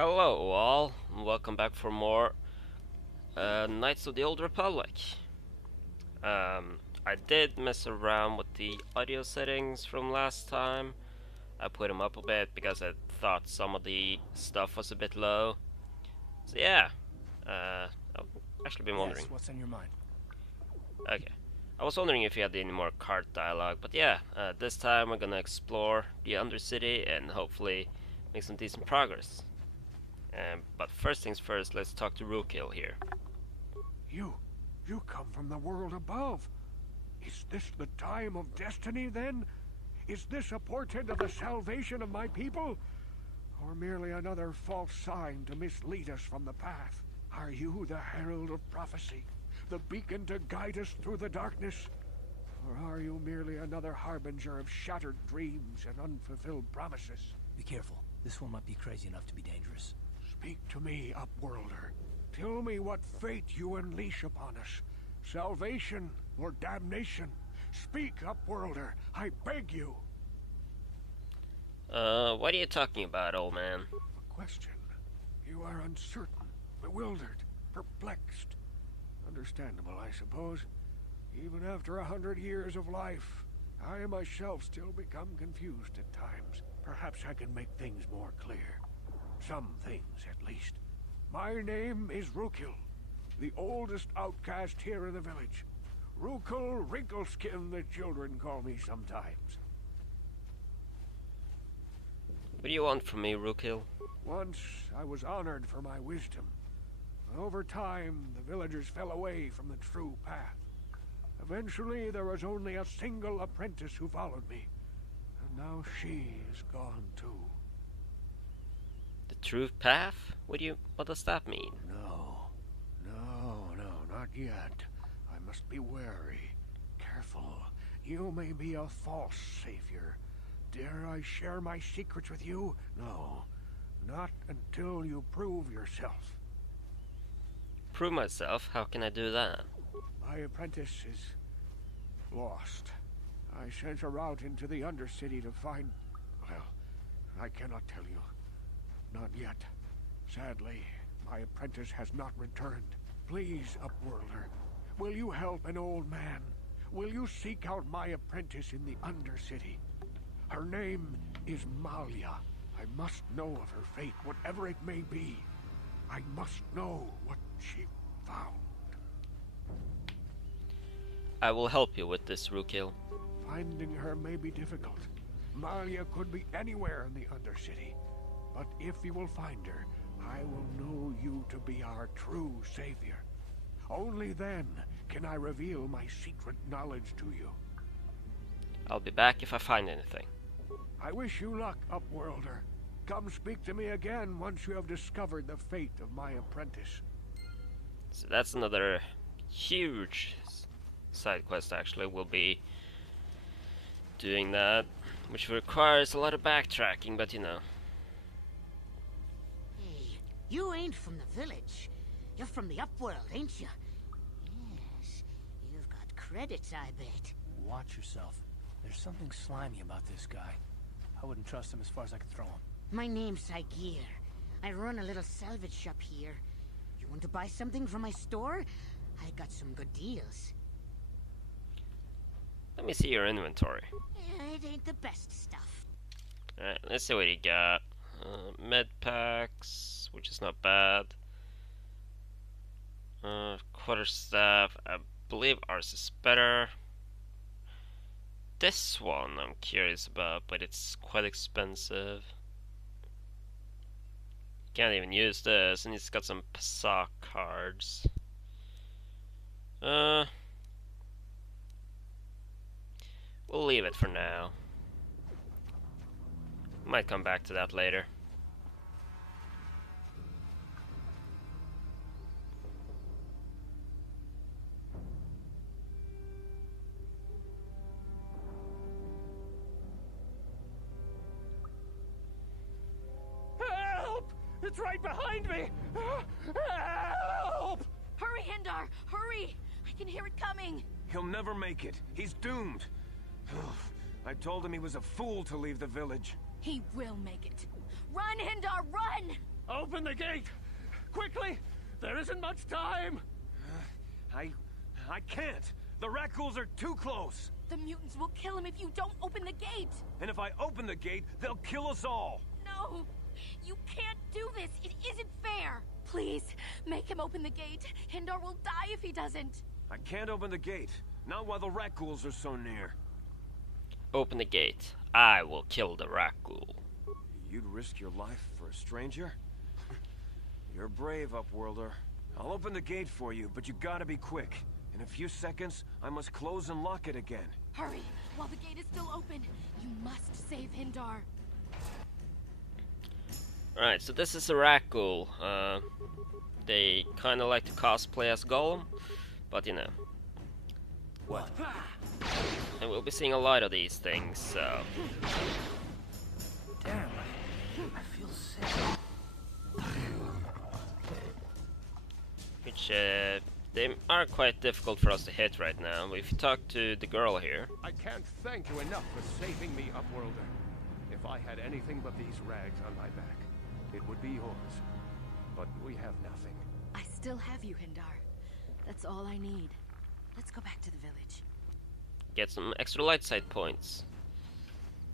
Hello all, and welcome back for more Knights of the Old Republic. I did mess around with the audio settings from last time. I put them up a bit because I thought some of the stuff was a bit low. So yeah, I've actually been wondering. Yes, what's on your mind? Okay, I was wondering if you had any more card dialogue, but yeah, this time we're gonna explore the Undercity and hopefully make some decent progress. But first things first, let's talk to Rookhill here. You come from the world above. Is this the time of destiny, then? Is this a portent of the salvation of my people? Or merely another false sign to mislead us from the path? Are you the herald of prophecy? The beacon to guide us through the darkness? Or are you merely another harbinger of shattered dreams and unfulfilled promises? Be careful. This one might be crazy enough to be dangerous. Speak to me, Upworlder. Tell me what fate you unleash upon us. Salvation or damnation? Speak, Upworlder. I beg you. What are you talking about, old man? A question. You are uncertain, bewildered, perplexed. Understandable, I suppose. Even after 100 years of life, I myself still become confused at times. Perhaps I can make things more clear. Some things, at least. My name is Rookhill, the oldest outcast here in the village. Rookhill Wrinkleskin, the children call me sometimes. What do you want from me, Rookhill? Once I was honored for my wisdom. Over time, the villagers fell away from the true path. Eventually, there was only a single apprentice who followed me. And now she is gone too. The true path? What does that mean? No, not yet. I must be wary, careful. You may be a false savior. Dare I share my secrets with you? No, not until you prove yourself. Prove myself? How can I do that? My apprentice is lost. I sent her out into the Undercity to find... Well, I cannot tell you. Not yet. Sadly, my apprentice has not returned. Please, Upworlder, will you help an old man? Will you seek out my apprentice in the Undercity? Her name is Malia. I must know of her fate, whatever it may be. I must know what she found. I will help you with this, Rookhill. Finding her may be difficult. Malia could be anywhere in the Undercity. But if you will find her, I will know you to be our true savior. Only then can I reveal my secret knowledge to you. I'll be back if I find anything. I wish you luck, Upworlder. Come speak to me again once you have discovered the fate of my apprentice. So that's another huge side quest, actually. We'll be doing that, which requires a lot of backtracking, but you know. Hey, you ain't from the village. You're from the Upworld, ain't you? Yes, you've got credits, I bet. Watch yourself. There's something slimy about this guy. I wouldn't trust him as far as I could throw him. My name's Saigir. I run a little salvage shop here. You want to buy something from my store? I got some good deals. Let me see your inventory. It ain't the best stuff. Alright, let's see what you got. Med packs, which is not bad. Quarterstaff, I believe ours is better. This one I'm curious about, but it's quite expensive. Can't even use this, and it's got some Passat cards. We'll leave it for now. Might come back to that later. Help! It's right behind me! Help! Hurry, Hindar! Hurry! I can hear it coming! He'll never make it. He's doomed. I told him he was a fool to leave the village. He will make it. Run, Hindar, run! I'll Open the gate! Quickly! There isn't much time! I can't! The rakghouls are too close! The mutants will kill him if you don't open the gate! And if I open the gate, they'll kill us all! No! You can't do this! It isn't fair! Please, make him open the gate. Hindar will die if he doesn't. I can't open the gate. Not while the rakghouls are so near. Open the gate. I will kill the rakghoul. You'd risk your life for a stranger? You're brave, Upworlder. I'll open the gate for you, but you gotta be quick. In a few seconds, I must close and lock it again. Hurry, while the gate is still open. You must save Hindar. Alright, so this is a rakghoul. They kinda like to cosplay as Golem, but you know. What? And we'll be seeing a lot of these things, so... Damn, I feel sick. Which, they are quite difficult for us to hit right now. If you talk to the girl here... I can't thank you enough for saving me, Upworlder. If I had anything but these rags on my back, it would be yours. But we have nothing. I still have you, Hindar. That's all I need. Let's go back to the village. Get some extra light side points.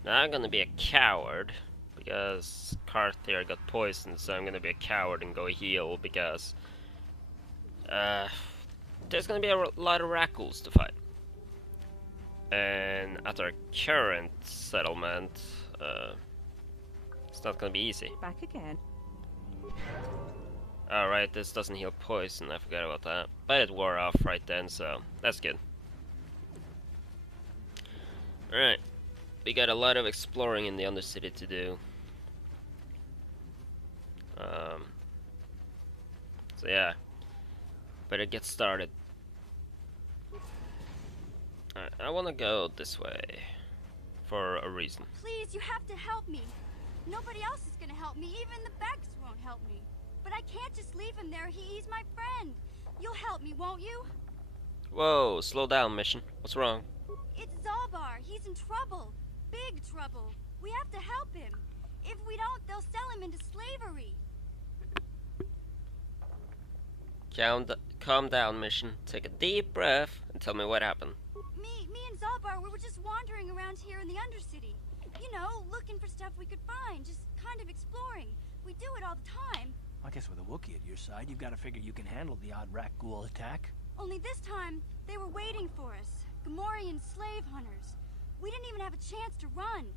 Now I'm gonna be a coward, because Karth here got poisoned, so I'm gonna be a coward and go heal, because... there's gonna be a lot of rakghouls to fight. And at our current settlement, it's not gonna be easy. Back again. Alright, this doesn't heal poison, I forgot about that. But it wore off right then, so that's good. Alright, we got a lot of exploring in the Undercity to do. So yeah, better get started. Alright, I wanna go this way for a reason. Please, you have to help me. Nobody else is gonna help me. Even the Becks won't help me. But I can't just leave him there. He's my friend. You'll help me, won't you? Whoa, slow down, Mission. What's wrong? It's Zalbar. He's in trouble. Big trouble. We have to help him. If we don't, they'll sell him into slavery. Calm down, Mission. Take a deep breath and tell me what happened. Me and Zalbar, we were just wandering around here in the Undercity. You know, looking for stuff we could find. Just kind of exploring. We do it all the time. I guess with a Wookiee at your side, you've got to figure you can handle the odd rakghoul attack. Only this time, they were waiting for us. Gamorrean slave hunters. We didn't even have a chance to run.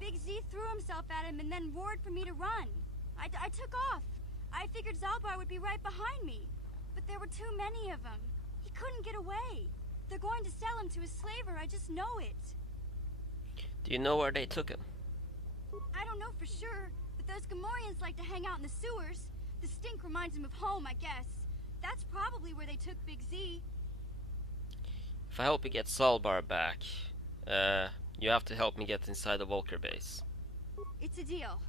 Big Z threw himself at him and then roared for me to run. I took off. I figured Zalbar would be right behind me. But there were too many of them. He couldn't get away. They're going to sell him to a slaver, I just know it. Do you know where they took him? I don't know for sure, but those Gamorreans like to hang out in the sewers. The stink reminds them of home, I guess. That's probably where they took Big Z. If I help you get Zalbar back, you have to help me get inside the Volker base. It's a deal.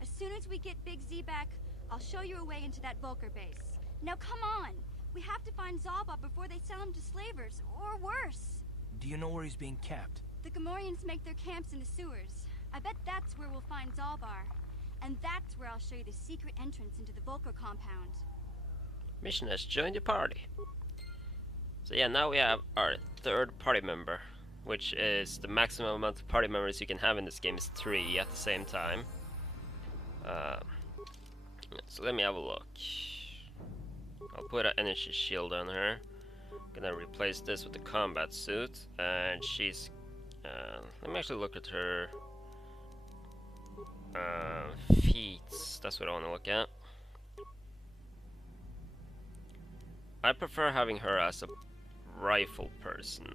As soon as we get Big Z back, I'll show you a way into that Volker base. Now come on! We have to find Zalbar before they sell him to slavers, or worse. Do you know where he's being kept? The Gamorreans make their camps in the sewers. I bet that's where we'll find Zalbar. And that's where I'll show you the secret entrance into the Volker compound. Mission has joined the party. So yeah, now we have our third party member, which is the maximum amount of party members you can have in this game is 3 at the same time. So let me have a look. I'll put an energy shield on her. Gonna replace this with the combat suit, and she's. Let me actually look at her feats. That's what I want to look at. I prefer having her as a rifle person.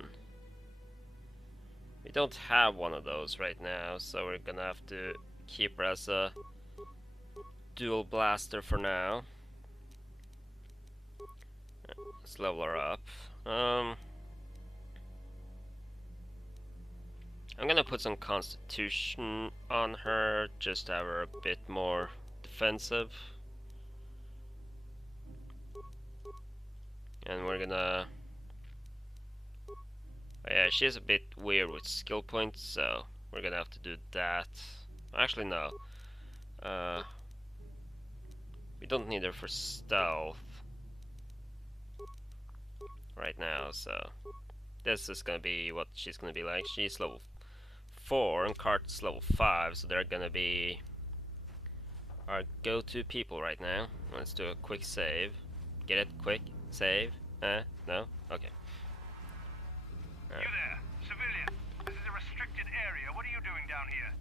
We don't have one of those right now, so we're gonna have to keep her as a dual blaster for now. Let's level her up. I'm gonna put some constitution on her, just to have her a bit more defensive. And we're gonna... Oh yeah, she's a bit weird with skill points, so we're gonna have to do that. Actually, no. We don't need her for stealth right now, so this is gonna be what she's gonna be like. She's level 4 and Cart's level 5, so they're gonna be our go-to people right now. Let's do a quick save. Get it? Quick save? No? Okay. You there, civilian. This is a restricted area. What are you doing down here?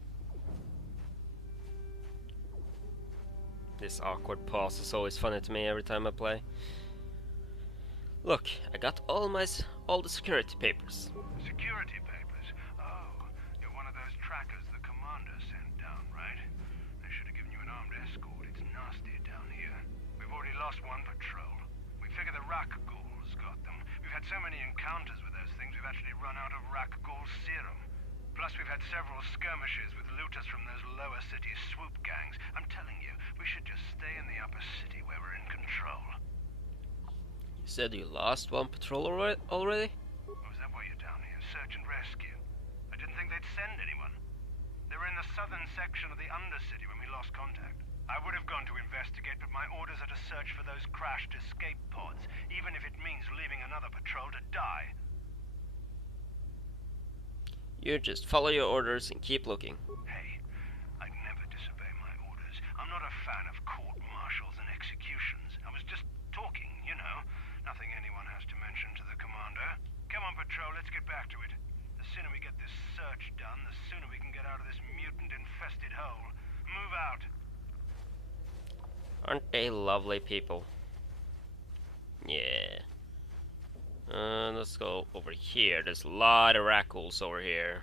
This awkward pause is always funny to me every time I play. Look, I got all the security papers. Security papers? Oh, you're one of those trackers the commander sent down, right? They should have given you an armed escort. It's nasty down here. We've already lost one patrol. We figure the rakghouls got them. We've had so many encounters with those things, we've actually run out of rakghoul serum. Plus, we've had several skirmishes with looters from those lower city swoop gangs. I'm telling you, we should just stay in the upper city where we're in control. You said you lost one patrol already? Oh, is that why you're down here? Search and rescue? I didn't think they'd send anyone. They were in the southern section of the Undercity when we lost contact. I would have gone to investigate, but my orders are to search for those crashed escape pods, even if it means leaving another patrol to die. You just follow your orders and keep looking. Hey, I'd never disobey my orders. I'm not a fan of court-martials and executions. I was just talking, you know. Nothing anyone has to mention to the commander. Come on, patrol, let's get back to it. The sooner we get this search done, the sooner we can get out of this mutant-infested hole. Move out. Aren't they lovely people? Yeah. Let's go over here. There's a lot of rakghouls over here.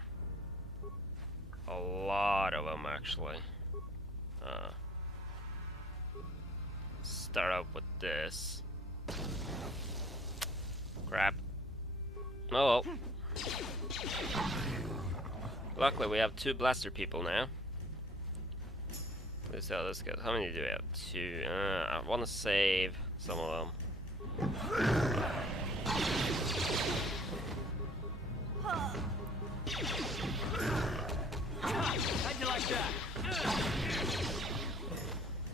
A lot of them, actually. Start out with this. Crap. Oh well. Luckily, we have 2 blaster people now. Let's see how this goes. How many do we have? 2. I want to save some of them. How'd you like that?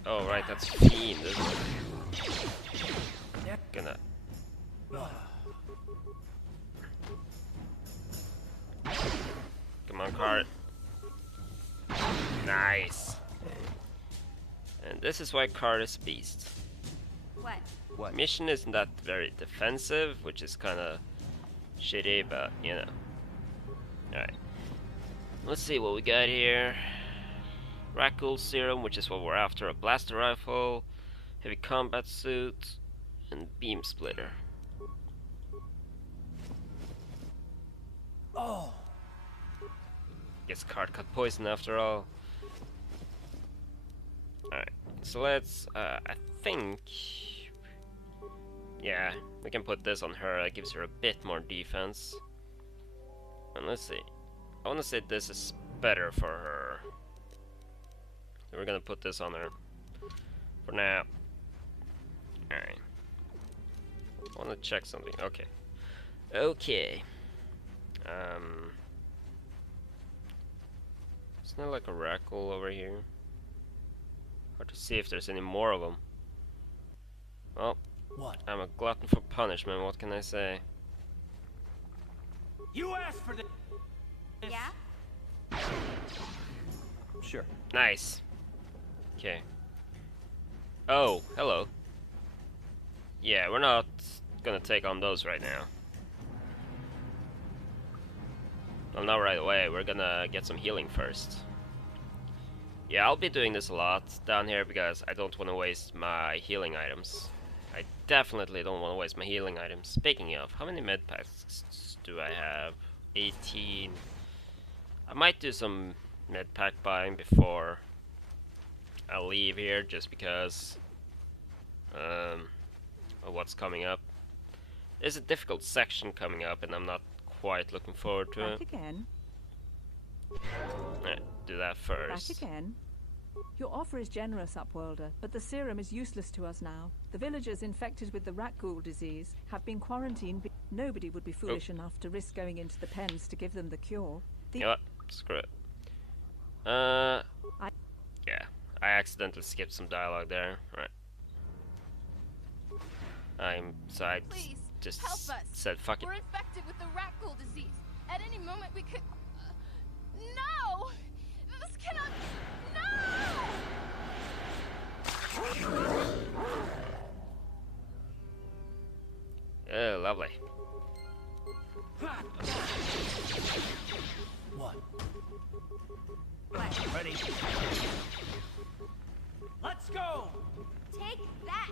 Oh right, that's Fiend, isn't it? Gonna. Come on, cart. Nice. And this is why cart is a beast. What? Mission isn't that very defensive, which is kind of shitty, but you know. Alright. Let's see what we got here. Rakghoul serum, which is what we're after. A blaster rifle, heavy combat suit, and beam splitter. Oh, Guess card got poison after all. Alright, so let's, I think... Yeah, we can put this on her, that gives her a bit more defense. And let's see. I want to say this is better for her. So we're gonna put this on her for now. Alright. I want to check something. Okay. Okay. Isn't there like a rakghoul over here? Hard to see if there's any more of them. Well, what? I'm a glutton for punishment, what can I say? You asked for this. Yeah? Sure. Nice. Okay. Oh, hello. Yeah, we're not gonna take on those right now. Well, not right away. We're gonna get some healing first. Yeah, I'll be doing this a lot down here because I don't want to waste my healing items. I definitely don't want to waste my healing items. Speaking of, how many med packs do I have? 18. I might do some med pack buying before I leave here, just because of what's coming up. There's a difficult section coming up, and I'm not quite looking forward to it. Back again. Alright, do that first. Back again. Your offer is generous, Upworlder, but the serum is useless to us now. The villagers infected with the rakghoul disease have been quarantined. Nobody would be foolish enough to risk going into the pens to give them the cure. You know what? Screw it. Yeah, I accidentally skipped some dialogue there. Right. I Please, just help us. said fuck it. We're infected with the rakghoul disease. At any moment we could... no! This cannot... no! Oh, lovely. What? What? Ready? Let's go! Take that!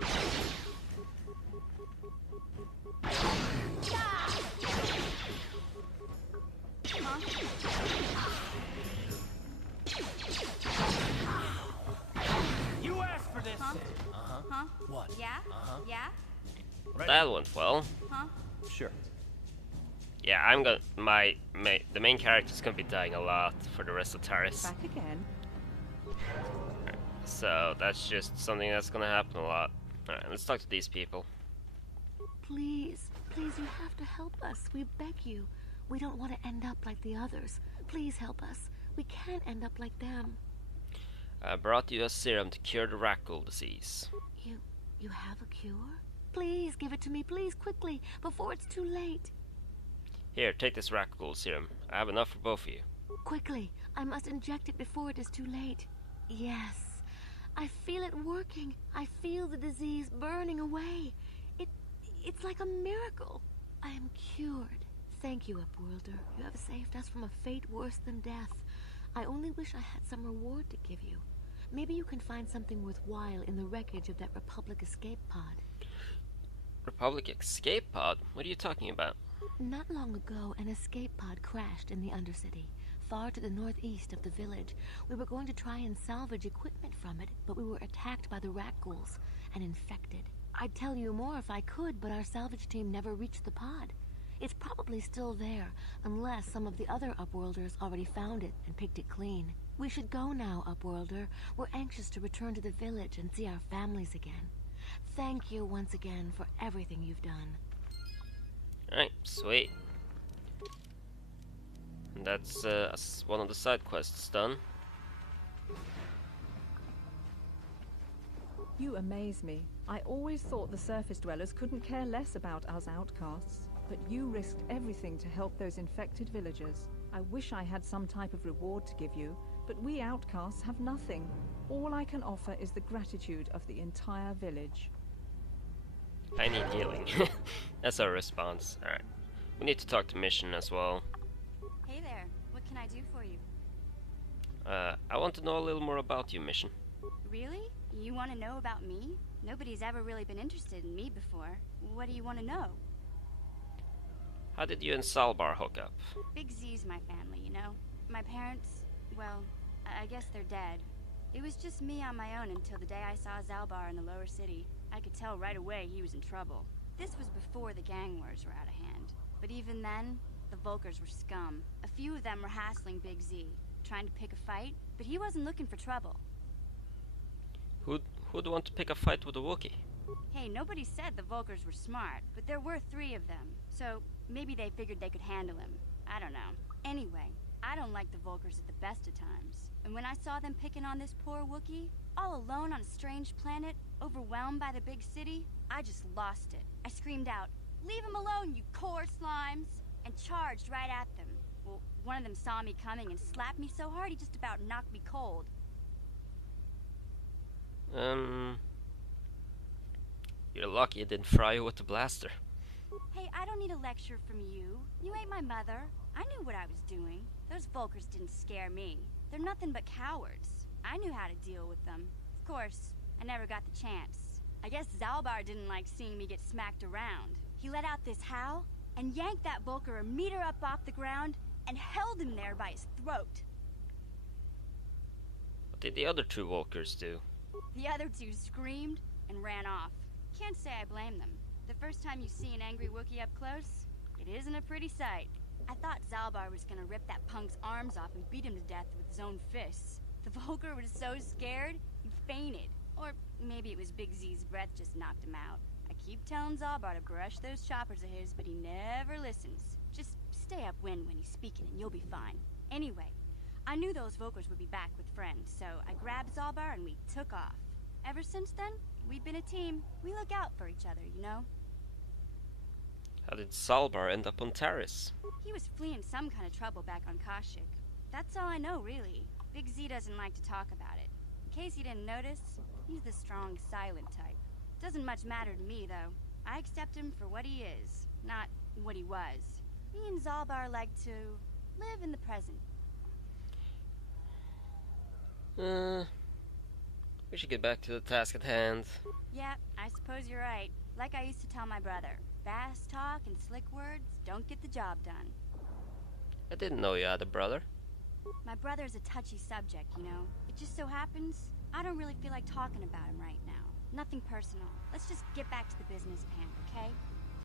Huh? You asked for this! Huh? Huh? What? Yeah? Yeah? Ready? That went well. Huh? Sure. Yeah, I'm gonna the main character's gonna be dying a lot for the rest of Taris. Back again. So that's just something that's gonna happen a lot. Alright, let's talk to these people. Please, please, you have to help us. We beg you. We don't want to end up like the others. Please help us. We can't end up like them. I brought you a serum to cure the rakghoul disease. You have a cure? Please give it to me, please, quickly, before it's too late. Here, take this rakghoul serum. I have enough for both of you. Quickly, I must inject it before it is too late. Yes, I feel it working. I feel the disease burning away. It's like a miracle. I am cured. Thank you, Upworlder. You have saved us from a fate worse than death. I only wish I had some reward to give you. Maybe you can find something worthwhile in the wreckage of that Republic escape pod. Republic escape pod? What are you talking about? Not long ago, an escape pod crashed in the Undercity, far to the northeast of the village. We were going to try and salvage equipment from it, but we were attacked by the rakghouls and infected. I'd tell you more if I could, but our salvage team never reached the pod. It's probably still there, unless some of the other Upworlders already found it and picked it clean. We should go now, Upworlder. We're anxious to return to the village and see our families again. Thank you once again for everything you've done. Alright, sweet. And that's one of the side quests done. You amaze me. I always thought the surface dwellers couldn't care less about us outcasts, but you risked everything to help those infected villagers. I wish I had some type of reward to give you, but we outcasts have nothing. All I can offer is the gratitude of the entire village. I need healing. That's our response. Alright. We need to talk to Mission as well. Hey there. What can I do for you? I want to know a little more about you, Mission. Really? You want to know about me? Nobody's ever really been interested in me before. What do you want to know? How did you and Salbar hook up? Big Z's my family, you know? My parents, well, I guess they're dead. It was just me on my own until the day I saw Zalbar in the lower city. I could tell right away he was in trouble. This was before the gang wars were out of hand. But even then, the Volkers were scum. A few of them were hassling Big Z, trying to pick a fight, but he wasn't looking for trouble. Who'd want to pick a fight with a Wookiee? Hey, nobody said the Volkers were smart, but there were 3 of them. So maybe they figured they could handle him. I don't know. Anyway, I don't like the Volkers at the best of times. And when I saw them picking on this poor Wookiee, all alone on a strange planet, overwhelmed by the big city, I just lost it. I screamed out, "Leave him alone, you core slimes!" and charged right at them. Well, one of them saw me coming and slapped me so hard he just about knocked me cold. You're lucky it didn't fry you with the blaster. Hey, I don't need a lecture from you. You ain't my mother. I knew what I was doing. Those Volkers didn't scare me. They're nothing but cowards. I knew how to deal with them. Of course, I never got the chance. I guess Zalbar didn't like seeing me get smacked around. He let out this howl and yanked that Volker a meter up off the ground and held him there by his throat. What did the other 2 Volkers do? The other 2 screamed and ran off. Can't say I blame them. The first time you see an angry Wookiee up close, it isn't a pretty sight. I thought Zalbar was gonna rip that punk's arms off and beat him to death with his own fists. The Volker was so scared, he fainted. Or maybe it was Big Z's breath just knocked him out. I keep telling Zalbar to brush those choppers of his, but he never listens. Just stay upwind when he's speaking and you'll be fine. Anyway, I knew those Volkers would be back with friends, so I grabbed Zalbar and we took off. Ever since then, we've been a team. We look out for each other, you know? How did Salbar end up on Taris? He was fleeing some kind of trouble back on Kashyyyk. That's all I know, really. Big Z doesn't like to talk about it. In case you didn't notice, he's the strong, silent type. Doesn't much matter to me, though. I accept him for what he is, not what he was. Me and Zalbar like to live in the present. We should get back to the task at hand. Yeah, I suppose you're right. Like I used to tell my brother, fast talk and slick words don't get the job done. I didn't know you had a brother. My brother's a touchy subject, you know. It just so happens I don't really feel like talking about him right now. Nothing personal. Let's just get back to the business at hand, okay?